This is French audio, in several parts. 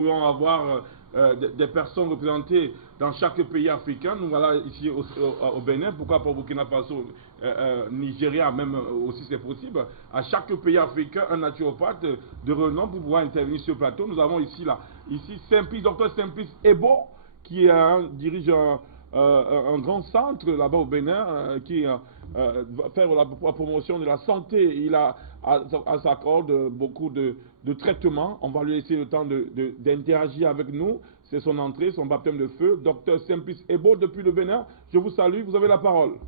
pourrions avoir des personnes représentées dans chaque pays africain. Nous voilà ici au Bénin, pourquoi pas au Burkina Faso, Nigeria même aussi c'est possible. À chaque pays africain, un naturopathe de renom pour pouvoir intervenir sur le plateau. Nous avons ici Simplice, docteur Simplice Ebo, qui dirige un grand centre là-bas au Bénin qui va faire la promotion de la santé. Il a à sa corde beaucoup de traitements. On va lui laisser le temps d'interagir avec nous. C'est son entrée, son baptême de feu. Docteur Simplice Ebo depuis le Bénin. Je vous salue, vous avez la parole.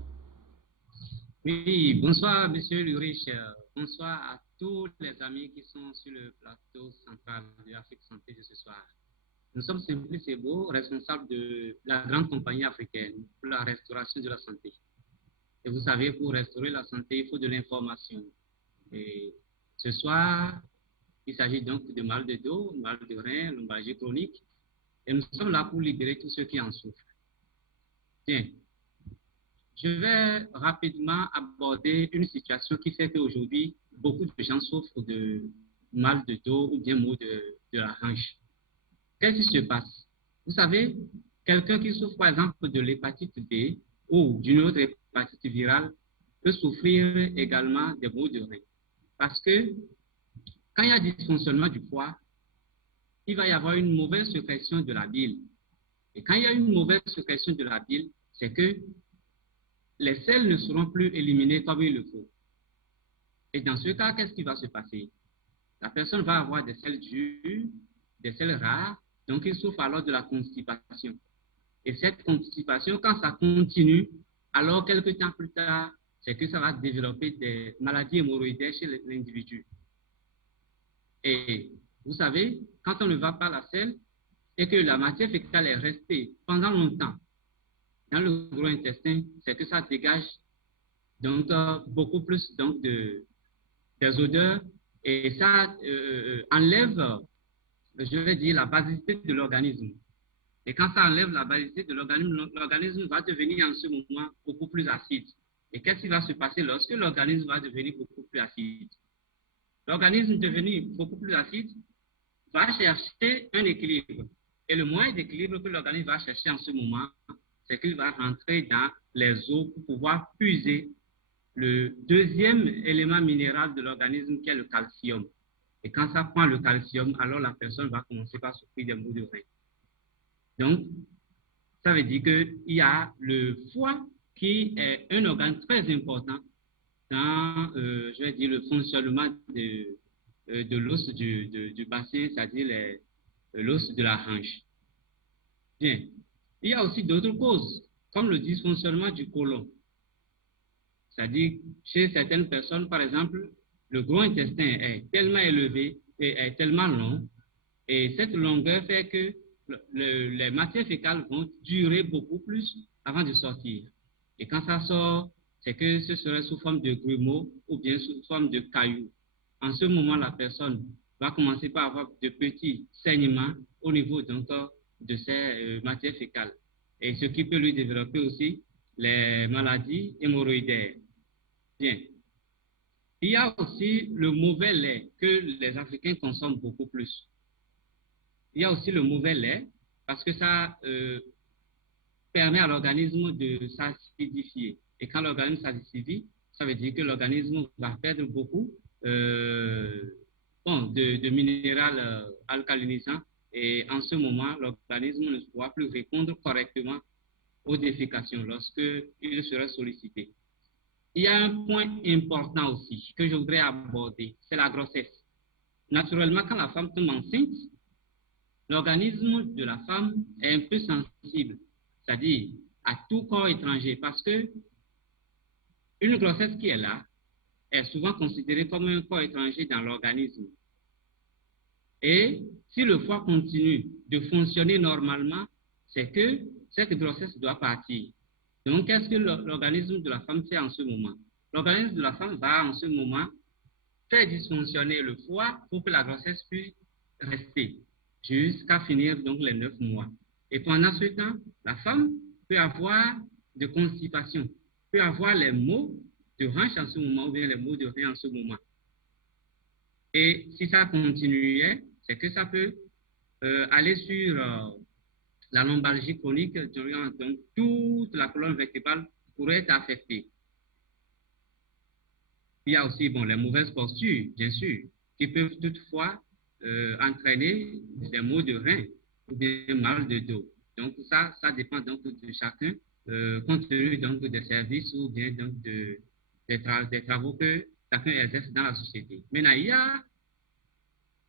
Oui, bonsoir Monsieur Lurich. Bonsoir à tous les amis qui sont sur le plateau central de Afrique Santé de ce soir. Nous sommes Simplice Ebo, responsable de la grande compagnie africaine pour la restauration de la santé. Et vous savez, pour restaurer la santé, il faut de l'information. Et ce soir, il s'agit donc de mal de dos, mal de rein, lombalgie chronique. Et nous sommes là pour libérer tous ceux qui en souffrent. Tiens, je vais rapidement aborder une situation qui fait qu'aujourd'hui, beaucoup de gens souffrent de mal de dos ou bien maux de la hanche. Qu'est-ce qui se passe? Vous savez, quelqu'un qui souffre par exemple de l'hépatite B ou d'une autre hépatite virale peut souffrir également des maux de rein. Parce que quand il y a dysfonctionnement du foie, il va y avoir une mauvaise sécrétion de la bile. Et quand il y a une mauvaise sécrétion de la bile, c'est que les sels ne seront plus éliminés comme il le faut. Et dans ce cas, qu'est-ce qui va se passer? La personne va avoir des sels durs, des sels rares, donc il souffre alors de la constipation. Et cette constipation, quand ça continue, alors quelques temps plus tard, c'est que ça va développer des maladies hémorroïdaires chez l'individu. Et vous savez, quand on ne va pas la selle et que la matière fécale est restée pendant longtemps dans le gros intestin, c'est que ça dégage donc beaucoup plus donc des odeurs et ça enlève, je vais dire, la basicité de l'organisme. Et quand ça enlève la basicité de l'organisme va devenir en ce moment beaucoup plus acide. Et qu'est-ce qui va se passer lorsque l'organisme va devenir beaucoup plus acide? L'organisme devenu beaucoup plus acide va chercher un équilibre. Et le moyen d'équilibre que l'organisme va chercher en ce moment, c'est qu'il va rentrer dans les eaux pour pouvoir puiser le deuxième élément minéral de l'organisme qui est le calcium. Et quand ça prend le calcium, alors la personne va commencer par souffrir des maux de rein. Donc, ça veut dire qu'il y a le foie qui est un organe très important dans, je vais dire, le fonctionnement de l'os du bassin, c'est-à-dire l'os de la hanche. Bien. Il y a aussi d'autres causes, comme le dysfonctionnement du côlon. C'est-à-dire, chez certaines personnes, par exemple, le gros intestin est tellement élevé et est tellement long, et cette longueur fait que les matières fécales vont durer beaucoup plus avant de sortir. Et quand ça sort, c'est que ce serait sous forme de grumeaux ou bien sous forme de cailloux. En ce moment, la personne va commencer par avoir de petits saignements au niveau donc, de ces matières fécales. Et ce qui peut lui développer aussi les maladies hémorroïdaires. Bien. Il y a aussi le mauvais lait que les Africains consomment beaucoup plus. Il y a aussi le mauvais lait parce que ça permet à l'organisme de s'acidifier. Et quand l'organisme s'acidifie, ça veut dire que l'organisme va perdre beaucoup de minéral alcalinisant. Et en ce moment, l'organisme ne pourra plus répondre correctement aux défécations lorsqu'il sera sollicité. Il y a un point important aussi que je voudrais aborder, c'est la grossesse. Naturellement, quand la femme tombe enceinte, l'organisme de la femme est un peu sensible, c'est-à-dire à tout corps étranger, parce que une grossesse qui est là est souvent considérée comme un corps étranger dans l'organisme. Et si le foie continue de fonctionner normalement, c'est que cette grossesse doit partir. Donc, qu'est-ce que l'organisme de la femme fait en ce moment? L'organisme de la femme va en ce moment faire dysfonctionner le foie pour que la grossesse puisse rester jusqu'à finir donc les 9 mois. Et pendant ce temps, la femme peut avoir de constipation, peut avoir les maux de hanche en ce moment ou bien les maux de rein en ce moment. Et si ça continuait, c'est que ça peut aller sur la lombalgie chronique, donc toute la colonne vertébrale pourrait être affectée. Il y a aussi les mauvaises postures, bien sûr, qui peuvent toutefois entraîner des maux de rein ou des mal de dos. Donc ça dépend donc de chacun, compte tenu donc des services ou bien donc des travaux que chacun exerce dans la société. Maintenant,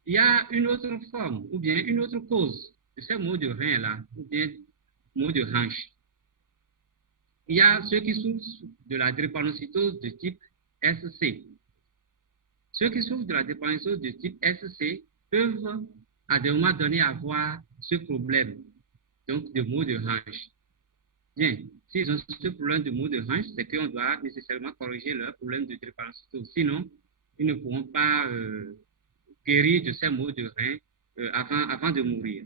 il y a une autre forme ou bien une autre cause de ces maux de rein là, ou bien maux de hanche. Il y a ceux qui souffrent de la drépanocytose de type SC. Ceux qui souffrent de la drépanocytose de type SC peuvent à des moments donnés avoir ce problème, donc de maux de hanche. Bien, s'ils ont ce problème de maux de hanche, c'est qu'on doit nécessairement corriger leur problème de drépanocytose. Sinon, ils ne pourront pas guérir de ces maux de rein avant de mourir.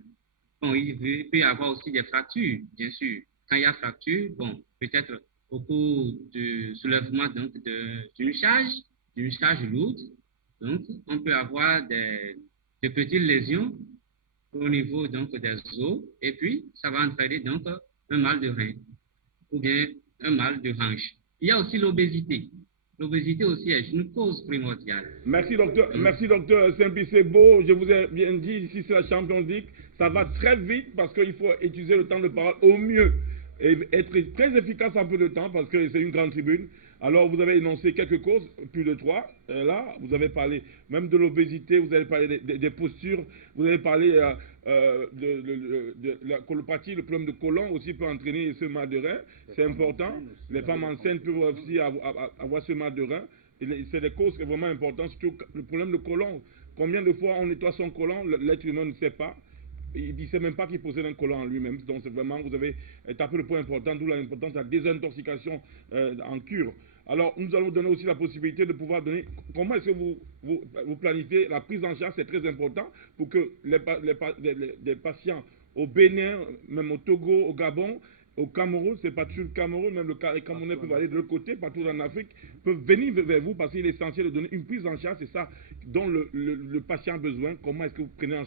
Bon, il peut y avoir aussi des fractures, bien sûr. Quand il y a fracture, peut-être au cours du soulèvement d'une charge lourde, donc on peut avoir de petites lésions au niveau donc des os, et puis ça va entraîner donc un mal de rein ou bien un mal de hanche. Il y a aussi l'obésité. L'obésité aussi est une cause primordiale. Merci docteur Simplice-Beau. Je vous ai bien dit, ici c'est la Champions League. Ça va très vite parce qu'il faut utiliser le temps de parole au mieux et être très efficace en peu de temps parce que c'est une grande tribune. Alors vous avez énoncé quelques causes, plus de 3. Là, vous avez parlé même de l'obésité, vous avez parlé des postures, vous avez parlé de la colopathie, le problème de côlon aussi peut entraîner ce mal de rein. C'est important. Les femmes enceintes peuvent aussi avoir ce mal de rein. C'est des causes vraiment importantes, surtout le problème de côlon. Combien de fois on nettoie son côlon, l'être humain ne sait pas. Il ne sait même pas qu'il possède un côlon en lui-même. Donc c'est vraiment, vous avez tapé le point important, d'où l'importance de la désintoxication en cure. Alors nous allons donner aussi la possibilité de pouvoir donner, comment est-ce que vous planifiez la prise en charge, c'est très important pour que les patients au Bénin, même au Togo, au Gabon, au Cameroun, c'est pas toujours le Cameroun, même les Camerounais peuvent aller de l'autre côté, partout en Afrique, peuvent venir vers vous parce qu'il est essentiel de donner une prise en charge, c'est ça dont le patient a besoin. Comment est-ce que vous prenez en charge